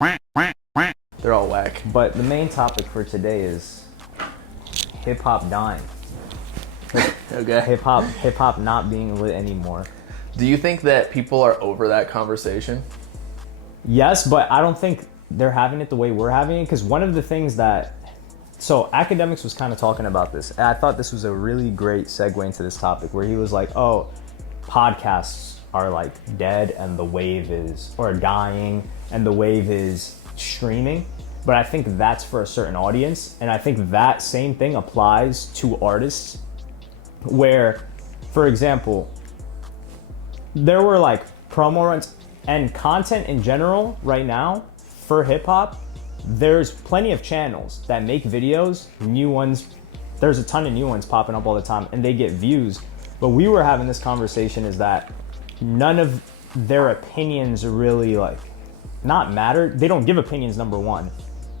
They're all whack. But the main topic for today is hip hop dying. Okay. Hip hop not being lit anymore. Do you think that people are over that conversation? Yes, but I don't think they're having it the way we're having it, because one of the things that, so Academics was kind of talking about this, and I thought this was a really great segue into this topic, where he was like, oh, podcasts are like dead and the wave is, or dying and the wave is streaming. But I think that's for a certain audience, and I think that same thing applies to artists, where, for example, there were like promo runs and content in general right now for hip hop. There's plenty of channels that make videos, new ones. There's a ton of new ones popping up all the time and they get views. But we were having this conversation is that none of their opinions really like not matter. They don't give opinions, number one.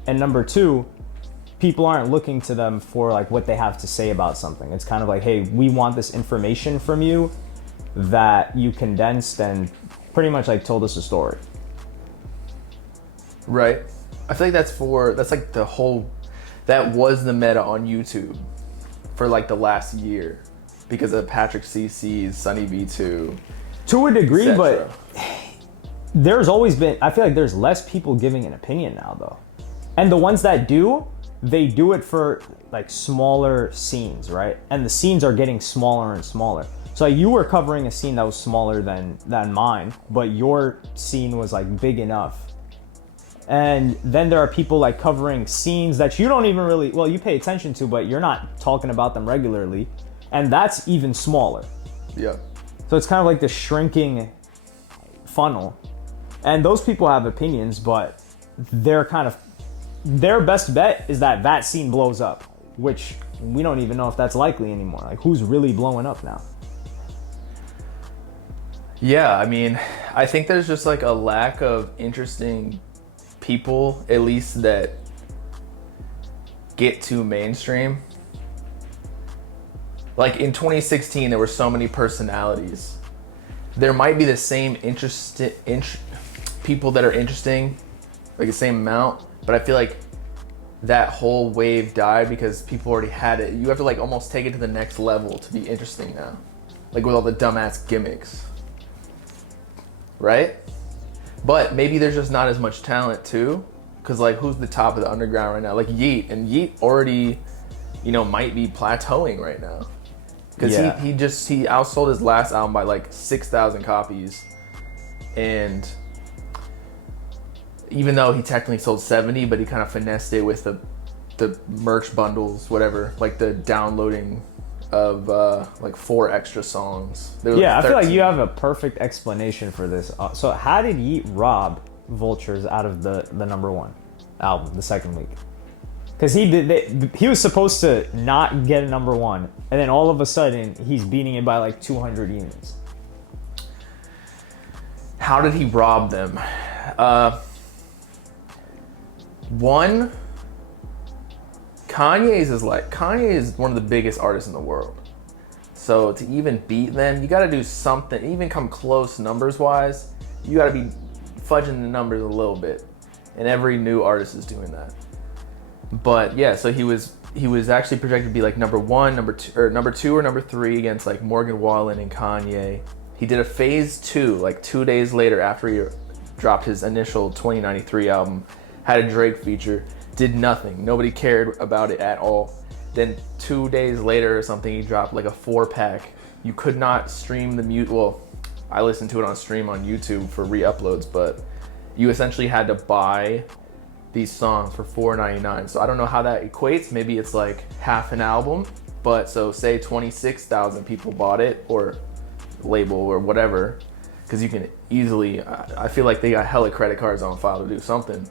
And number two, people aren't looking to them for like what they have to say about something. It's kind of like, hey, we want this information from you that you condensed and pretty much like told us a story. Right. I feel like that's like the whole, that was the meta on YouTube for like the last year because of Patrick CC's, Sunny B2. To a degree, but there's always been, I feel like there's less people giving an opinion now though. And the ones that do, they do it for like smaller scenes, right? And the scenes are getting smaller and smaller. So you were covering a scene that was smaller than mine, but your scene was like big enough. And then there are people like covering scenes that you don't even really, well, you pay attention to, but you're not talking about them regularly. And that's even smaller. Yeah. So it's kind of like the shrinking funnel. And those people have opinions, but they're kind of, their best bet is that that scene blows up, which we don't even know if that's likely anymore. Like, who's really blowing up now? Yeah, I mean, I think there's just like a lack of interesting people, at least that get to mainstream. Like in 2016, there were so many personalities. There might be the same people that are interesting, like the same amount, but I feel like that whole wave died because people already had it. You have to like almost take it to the next level to be interesting now, like with all the dumbass gimmicks, right? But maybe there's just not as much talent too, because like who's the top of the underground right now? Like Yeet, and Yeet already, you know, might be plateauing right now. Because he outsold his last album by like 6,000 copies. And even though he technically sold 70, but he kind of finessed it with the merch bundles, whatever, like the downloading of like 4 extra songs. Yeah, I feel like you have a perfect explanation for this. So how did Yeet rob Vultures out of the number 1 album the second week? Because he was supposed to not get a number 1, and then all of a sudden he's beating it by like 200 units. How did he rob them? One, Kanye is one of the biggest artists in the world. So to even beat them, you got to do something, even come close numbers wise. You got to be fudging the numbers a little bit, and every new artist is doing that. But yeah, so he was actually projected to be like number 1, number 2 or number 3 against like Morgan Wallen and Kanye. He did a phase 2 like 2 days later after he dropped his initial 2093 album, had a Drake feature, did nothing. Nobody cared about it at all. Then 2 days later or something, he dropped like a 4-pack. You could not stream the mute. Well, I listened to it on stream on YouTube for re-uploads, but you essentially had to buy these songs for $4.99. So I don't know how that equates. Maybe it's like half an album, but so say 26,000 people bought it, or label or whatever, because you can easily, I feel like they got hella credit cards on file to do something,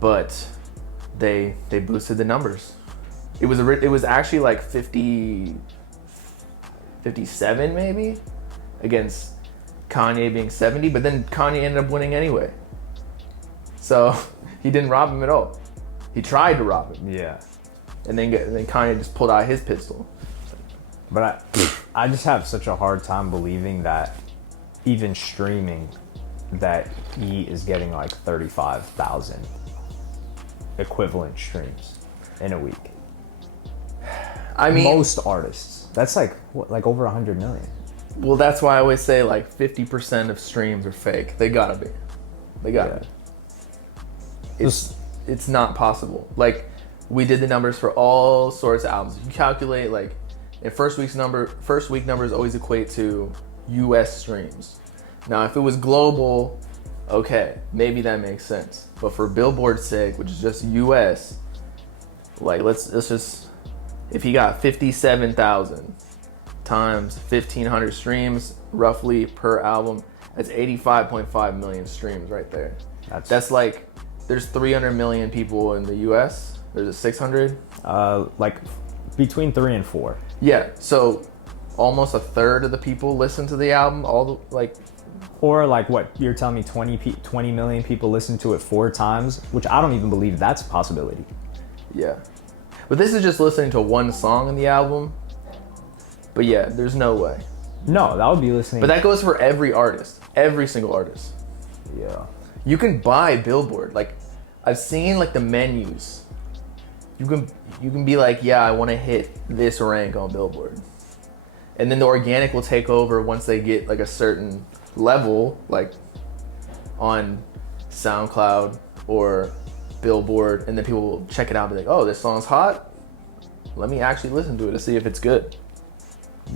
but they boosted the numbers. It was actually like 57 maybe against Kanye being 70, but then Kanye ended up winning anyway. So he didn't rob him at all. He tried to rob him. Yeah. And then Kanye just pulled out his pistol. But I just have such a hard time believing that even streaming that E is getting like 35,000 equivalent streams in a week. I mean, most artists. That's like what, like over 100 million. Well, that's why I always say like 50% of streams are fake. They gotta be. They gotta be. It's not possible. Like, we did the numbers for all sorts of albums. You calculate like, first week numbers always equate to US streams. Now, if it was global, okay, maybe that makes sense. But for Billboard's sake, which is just US, like let's just, if he got 57,000 times 1,500 streams roughly per album, that's 85.5 million streams right there. That's like, there's 300 million people in the US. There's a 600. Like between 3 and 4. Yeah, so almost a third of the people listen to the album. Or like what you're telling me, 20 million people listen to it 4 times, which I don't even believe that's a possibility. Yeah, but this is just listening to one song in the album. But yeah, there's no way. No, that would be listening. But that goes for every artist, every single artist. Yeah. You can buy Billboard. Like, I've seen like the menus. You can be like, yeah, I want to hit this rank on Billboard. And then the organic will take over once they get like a certain level, like on SoundCloud or Billboard, and then people will check it out and be like, oh, this song's hot. Let me actually listen to it to see if it's good.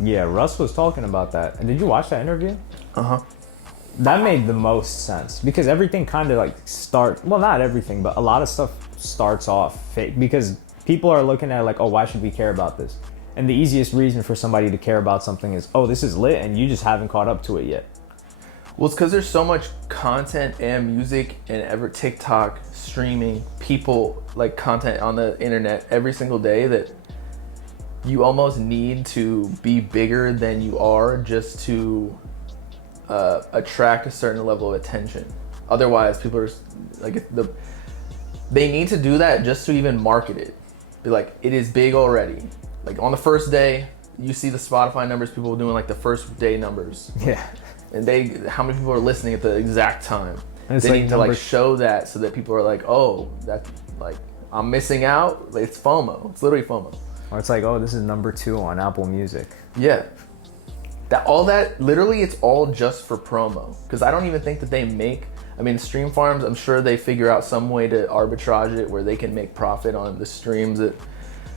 Yeah, Russ was talking about that. And did you watch that interview? Uh-huh. That made the most sense because everything kind of like well, not everything, but a lot of stuff starts off fake because people are looking at it like, oh, why should we care about this? And the easiest reason for somebody to care about something is, oh, this is lit and you just haven't caught up to it yet. Well, it's because there's so much content and music and TikTok, streaming, people like content on the internet every single day that you almost need to be bigger than you are just to attract a certain level of attention. Otherwise, people are like, they need to do that just to even market it. Be like, it is big already. Like on the first day, you see the Spotify numbers, people doing like the first day numbers. Yeah. And how many people are listening at the exact time? They like need to like show that so that people are like, oh, that's like, I'm missing out. Like, it's FOMO. It's literally FOMO. Or it's like, oh, this is number 2 on Apple Music. Yeah. Literally, it's all just for promo. Because I don't even think that they make, I mean, stream farms, I'm sure they figure out some way to arbitrage it where they can make profit on the streams that,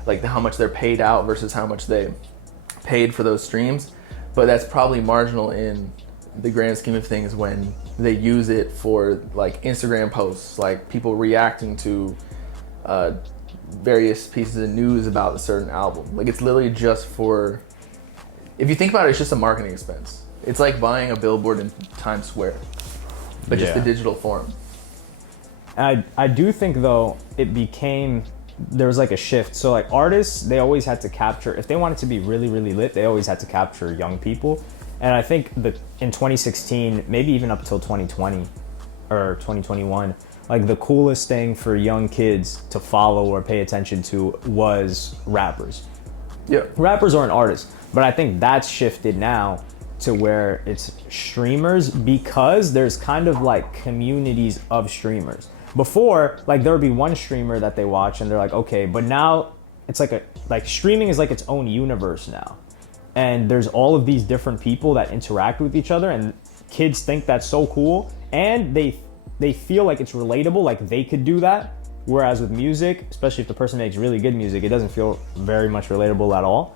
like how much they're paid out versus how much they paid for those streams. But that's probably marginal in the grand scheme of things when they use it for like Instagram posts, like people reacting to various pieces of news about a certain album. Like, it's literally just for, if you think about it, it's just a marketing expense. It's like buying a billboard in Times Square, but just the digital form. I do think though there was like a shift. So like artists, they always had to capture, if they wanted to be really, really lit, they always had to capture young people. And I think that in 2016, maybe even up till 2020 or 2021, like the coolest thing for young kids to follow or pay attention to was rappers. Yeah. Rappers aren't artists, but I think that's shifted now to where it's streamers because there's kind of like communities of streamers. Before, like there would be one streamer that they watch and they're like, okay, but now it's like streaming is like its own universe now. And there's all of these different people that interact with each other and kids think that's so cool and they feel like it's relatable, like they could do that. Whereas with music, especially if the person makes really good music, it doesn't feel very much relatable at all.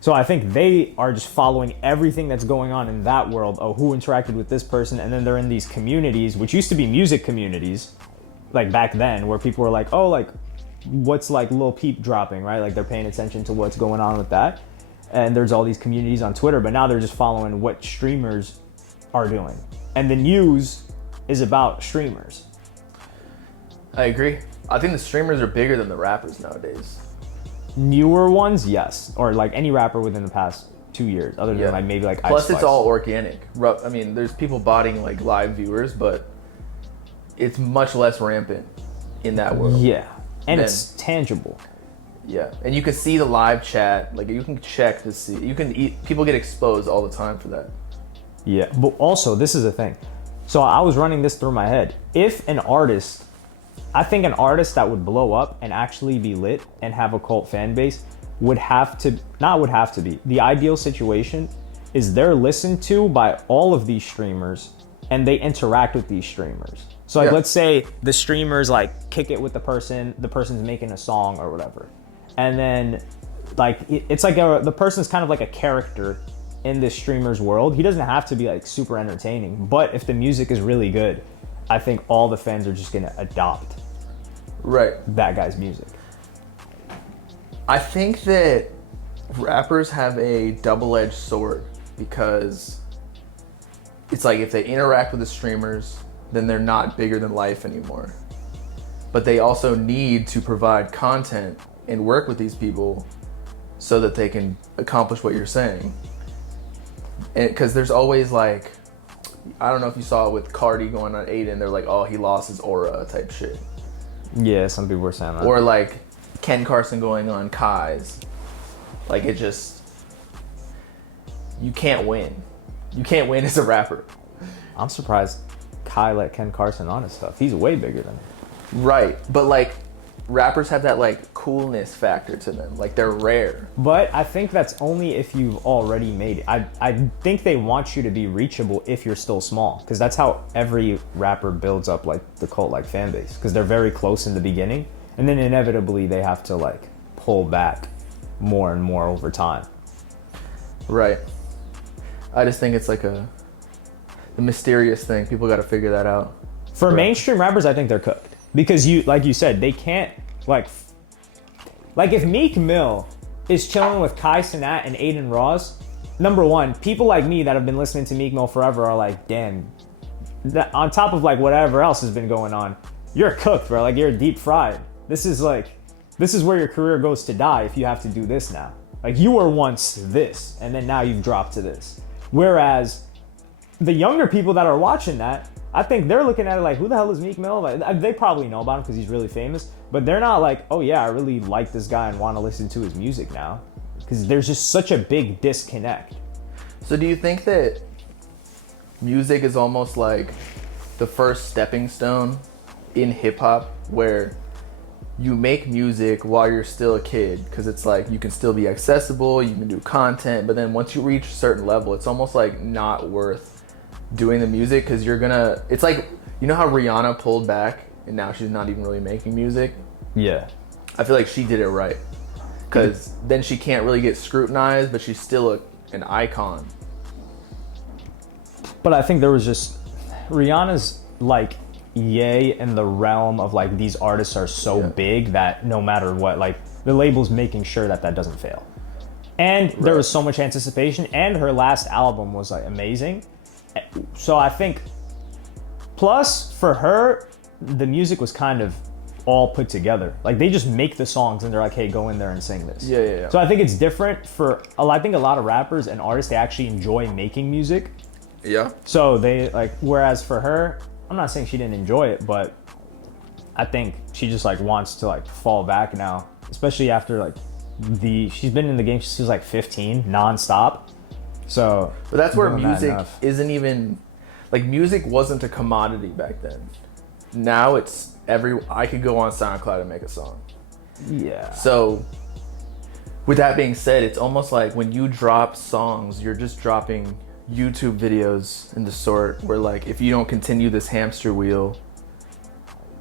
So I think they are just following everything that's going on in that world. Oh, who interacted with this person? And then they're in these communities, which used to be music communities, like back then, where people were like, oh, like what's like Lil Peep dropping, right? Like they're paying attention to what's going on with that. And there's all these communities on Twitter, but now they're just following what streamers are doing. And the news is about streamers. I agree. I think the streamers are bigger than the rappers nowadays. Newer ones, yes. Or like any rapper within the past 2 years, other than like maybe like Plus, it's all organic. I mean, there's people botting like live viewers, but it's much less rampant in that world. Yeah, and it's tangible. Yeah, and you can see the live chat. Like you can check to see. People get exposed all the time for that. Yeah, but also this is the thing. So I was running this through my head. If an artist, I think an artist that would blow up and actually be lit and have a cult fan base would have to, not would have to be, the ideal situation is they're listened to by all of these streamers and they interact with these streamers. So like, let's say the streamers like kick it with the person's making a song or whatever. And then like, it's like the person's kind of like a character in this streamer's world. He doesn't have to be like super entertaining, but if the music is really good, I think all the fans are just gonna adopt that guy's music. I think that rappers have a double-edged sword because it's like if they interact with the streamers, then they're not bigger than life anymore. But they also need to provide content and work with these people so that they can accomplish what you're saying. And because there's always like, I don't know if you saw it with Cardi going on Aiden, they're like, oh, he lost his aura type shit. Yeah, some people were saying that. Or like Ken Carson going on Kai's. Like it just, you can't win. You can't win as a rapper. I'm surprised Kai let Ken Carson on his stuff. He's way bigger than him. Right, but like rappers have that like coolness factor to them. Like they're rare. But I think that's only if you've already made it. I think they want you to be reachable if you're still small, because that's how every rapper builds up like the cult-like fan base, because they're very close in the beginning and then inevitably they have to like pull back more and more over time. Right. I just think it's like the mysterious thing. People got to figure that out. For mainstream rappers, I think they're cooked. Because you, like you said, they can't, like if Meek Mill is chilling with Kai Cenat and Aiden Ross, number one, people like me that have been listening to Meek Mill forever are like, damn, that, on top of like whatever else has been going on, you're cooked, bro. Like you're deep fried. This is where your career goes to die if you have to do this now. Like you were once this, and then now you've dropped to this. Whereas the younger people that are watching that, I think they're looking at it like, who the hell is Meek Mill? Like, they probably know about him because he's really famous, but they're not like, oh yeah, I really like this guy and want to listen to his music now. Because there's just such a big disconnect. So do you think that music is almost like the first stepping stone in hip hop, where you make music while you're still a kid? Because it's like you can still be accessible, you can do content, but then once you reach a certain level, it's almost like not worth doing the music, because it's like, you know how Rihanna pulled back and now she's not even really making music? Yeah. I feel like she did it right, because then she can't really get scrutinized, but she's still an icon. But I think there was just, Rihanna's like Ye in the realm of like, these artists are so big that no matter what, like the label's making sure that doesn't fail. And there was so much anticipation, and her last album was like amazing. So I think, plus for her, the music was kind of all put together. Like they just make the songs and they're like, hey, go in there and sing this. Yeah. So I think it's different for, I think a lot of rappers and artists, they actually enjoy making music. Yeah. So they like, whereas for her, I'm not saying she didn't enjoy it, but I think she just like wants to like fall back now, especially after like she's been in the game since she was like 15 nonstop. So, but that's where music isn't even, like music wasn't a commodity back then. Now it's I could go on SoundCloud and make a song. Yeah. So with that being said, it's almost like when you drop songs, you're just dropping YouTube videos in the sort where like, if you don't continue this hamster wheel,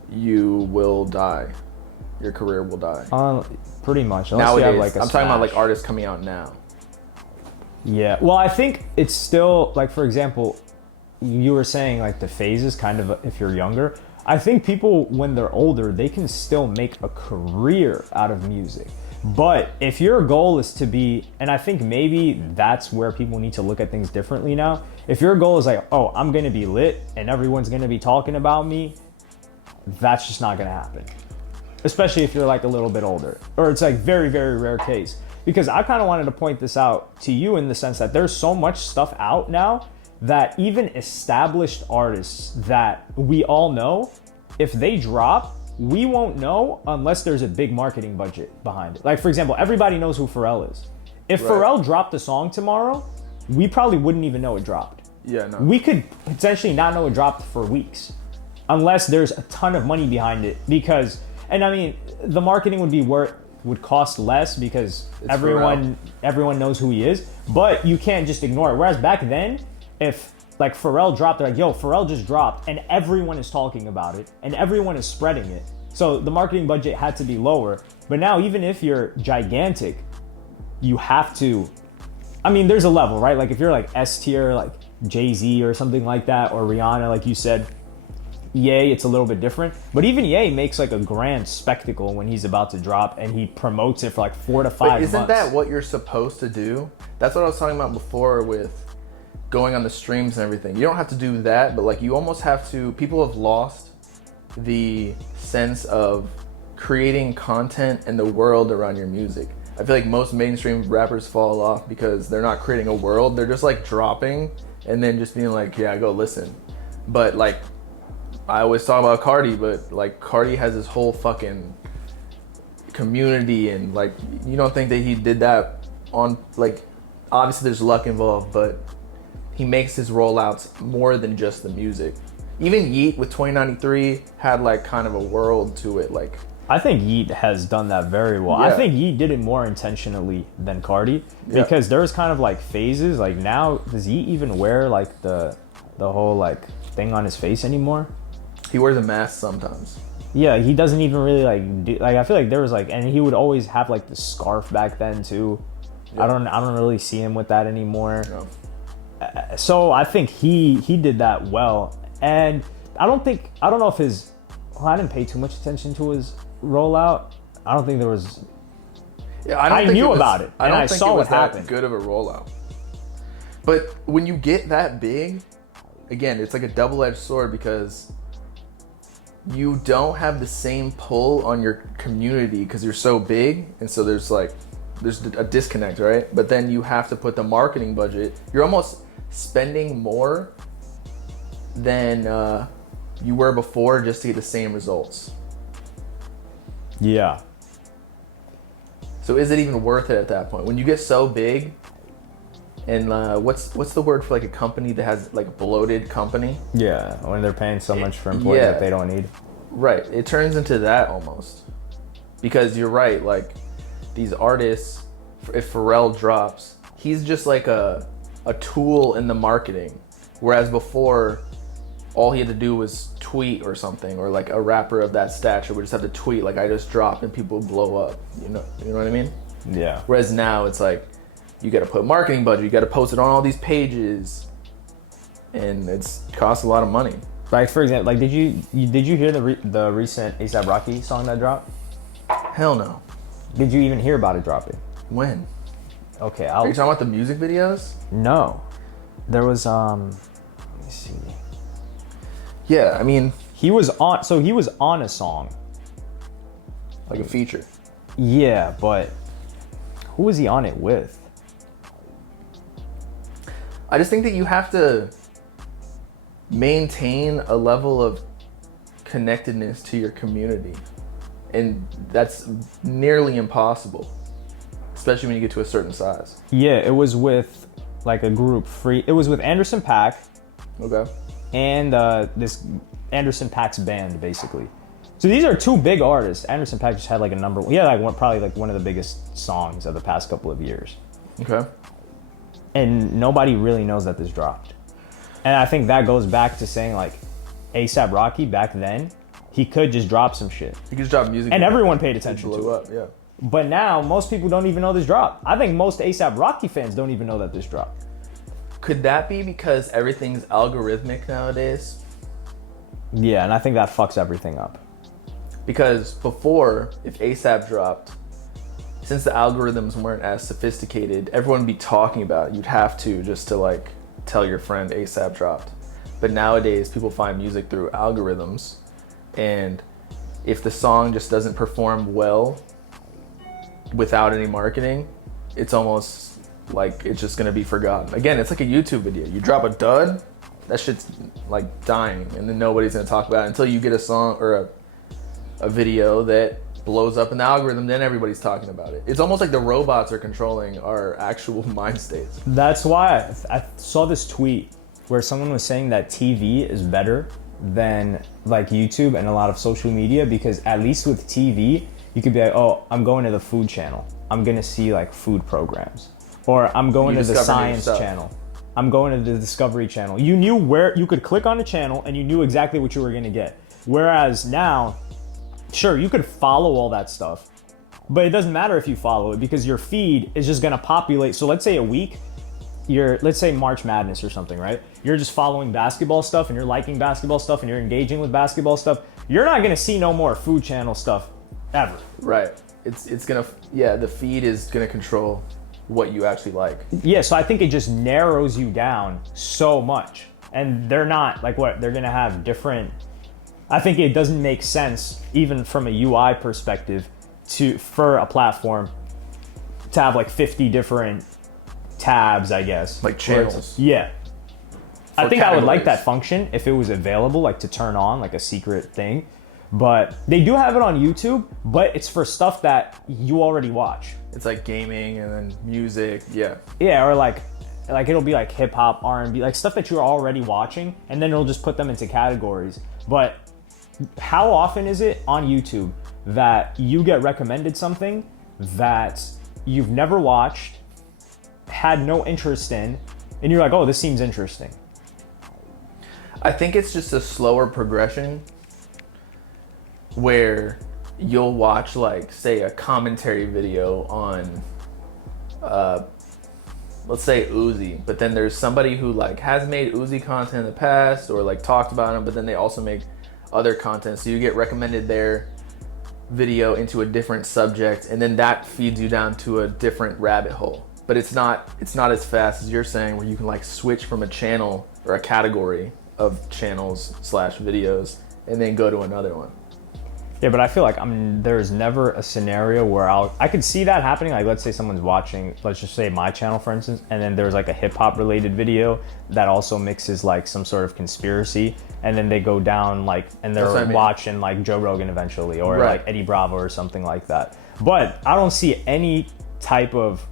you will die. Your career will die. Pretty much. Nowadays, you have like I'm talking about like artists coming out now. Yeah, well, I think it's still, like, for example, you were saying, like, the phases kind of, if you're younger. I think people, when they're older, they can still make a career out of music. But if your goal is to be, and I think maybe that's where people need to look at things differently now. If your goal is like, oh, I'm going to be lit and everyone's going to be talking about me, that's just not going to happen. Especially if you're, like, a little bit older. Or it's, like, very, very rare case. Because I kind of wanted to point this out to you in the sense that there's so much stuff out now that even established artists that we all know, if they drop, we won't know unless there's a big marketing budget behind it. Like, for example, everybody knows who Pharrell is. If Pharrell dropped a song tomorrow, we probably wouldn't even know it dropped. Yeah, no. We could potentially not know it dropped for weeks, unless there's a ton of money behind it. Because, and I mean, the marketing would cost less because everyone knows who he is. But you can't just ignore it. Whereas back then, if like Pharrell dropped, they're like, yo, Pharrell just dropped, and everyone is talking about it, and everyone is spreading it. So the marketing budget had to be lower. But now, even if you're gigantic, you have to, I mean, there's a level, right? Like if you're like S tier, like Jay-Z or something like that, or Rihanna, like you said, Ye, it's a little bit different. But even Ye makes like a grand spectacle when he's about to drop, and he promotes it for like 4 to 5 months. Isn't that what you're supposed to do? That's what I was talking about before with going on the streams and everything. You don't have to do that, but like you almost have to, people have lost the sense of creating content in the world around your music. I feel like most mainstream rappers fall off because they're not creating a world. They're just like dropping and then just being like, yeah, go listen. But like, I always talk about Cardi, but like Cardi has this whole fucking community, and like, you don't think that he did that on, like, obviously there's luck involved, but he makes his rollouts more than just the music. Even Yeet with 2093 had like kind of a world to it. Like, I think Yeet has done that very well. Yeah. I think Yeet did it more intentionally than Cardi, because there was kind of like phases. Like now, does Yeet even wear like the whole like thing on his face anymore? he wears a mask sometimes. Yeah, he doesn't even really like do, like I feel like there was like, and he would always have like the scarf back then too. Yeah. I don't really see him with that anymore. No. So I think he did that well, and I don't know if his, well, I didn't pay too much attention to his rollout. I don't think there was. Yeah, I knew about it, and I saw what happened. Good of a rollout. But when you get that big, again, it's like a double-edged sword, because you don't have the same pull on your community because you're so big, and so there's a disconnect, right? But then you have to put the marketing budget. You're almost spending more than you were before just to get the same results. Yeah. So is it even worth it at that point? When you get so big, and what's the word for like a company that has like a bloated company? Yeah, when they're paying so much for employees that they don't need. Right, it turns into that almost. Because you're right, like these artists, if Pharrell drops, he's just like a tool in the marketing. Whereas before, all he had to do was tweet or something, or like a rapper of that stature would just have to tweet like, I just dropped, and people would blow up. You know what I mean? Yeah. Whereas now it's like, you got to put marketing budget, you got to post it on all these pages, and it's costs a lot of money. Like for example, like did you hear the recent A$AP Rocky song that dropped? Hell no. Did you even hear about it dropping? When? Okay, Are you talking about the music videos? No, there was let me see. Yeah, I mean, he was on a song, like a feature. Yeah, but who was he on it with? I just think that you have to maintain a level of connectedness to your community, and that's nearly impossible, especially when you get to a certain size. Yeah, it was with like a group it was with Anderson .Paak. Okay. And this Anderson .Paak's band, basically. So these are two big artists. Anderson .Paak just had like a number one. He had like probably like one of the biggest songs of the past couple of years. Okay. And nobody really knows that this dropped. And I think that goes back to saying like A$AP Rocky back then, he could just drop some shit. He could just drop music. And everyone paid attention to it. Up, yeah. But now most people don't even know this dropped. I think most A$AP Rocky fans don't even know that this dropped. Could that be because everything's algorithmic nowadays? Yeah, and I think that fucks everything up. Because before, if A$AP dropped, since the algorithms weren't as sophisticated, everyone would be talking about it. You'd have to just to like tell your friend A$AP dropped. But nowadays, people find music through algorithms, and if the song just doesn't perform well without any marketing, it's almost like it's just gonna be forgotten. Again, it's like a YouTube video. You drop a dud, that shit's like dying, and then nobody's gonna talk about it until you get a song or a video that blows up in the algorithm, then everybody's talking about it. It's almost like the robots are controlling our actual mind states. That's why I saw this tweet where someone was saying that TV is better than like YouTube and a lot of social media, because at least with TV, you could be like, oh, I'm going to the food channel. I'm gonna see like food programs. Or I'm going to the science channel. I'm going to the Discovery Channel. You knew where you could click on a channel and you knew exactly what you were gonna get. Whereas now, sure, you could follow all that stuff, but it doesn't matter if you follow it because your feed is just gonna populate. So let's say a week, let's say March Madness or something, right? You're just following basketball stuff and you're liking basketball stuff and you're engaging with basketball stuff. You're not gonna see no more food channel stuff ever. Right. It's gonna, yeah, the feed is gonna control what you actually like. Yeah, so I think it just narrows you down so much. And they're not, like what, they're gonna have different, I think it doesn't make sense, even from a UI perspective, for a platform to have like 50 different tabs, I guess. Like channels. Yeah. I think I would like categories. that function if it was available, like to turn on, like a secret thing. But they do have it on YouTube, but it's for stuff that you already watch. It's like gaming and then music, yeah. Yeah, or like it'll be like hip hop, R&B, like stuff that you're already watching, and then it'll just put them into categories. But how often is it on YouTube that you get recommended something that you've never watched, had no interest in, and you're like, oh, this seems interesting? I think it's just a slower progression where you'll watch, like, say, a commentary video on, let's say Uzi, but then there's somebody who like has made Uzi content in the past or like talked about him, but then they also make other content. So you get recommended their video into a different subject, and then that feeds you down to a different rabbit hole. But it's not as fast as you're saying, where you can like switch from a channel or a category of channels / videos and then go to another one. Yeah, but I feel like there's never a scenario where I could see that happening. Like, let's say someone's watching, let's just say my channel, for instance, and then there's like a hip hop related video that also mixes like some sort of conspiracy, and then they go down like, and they're watching like Joe Rogan eventually, or like Eddie Bravo or something like that. But I don't see any type of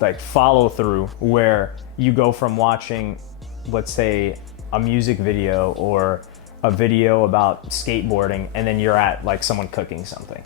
like follow through where you go from watching, let's say, a music video or a video about skateboarding, and then you're at like someone cooking something.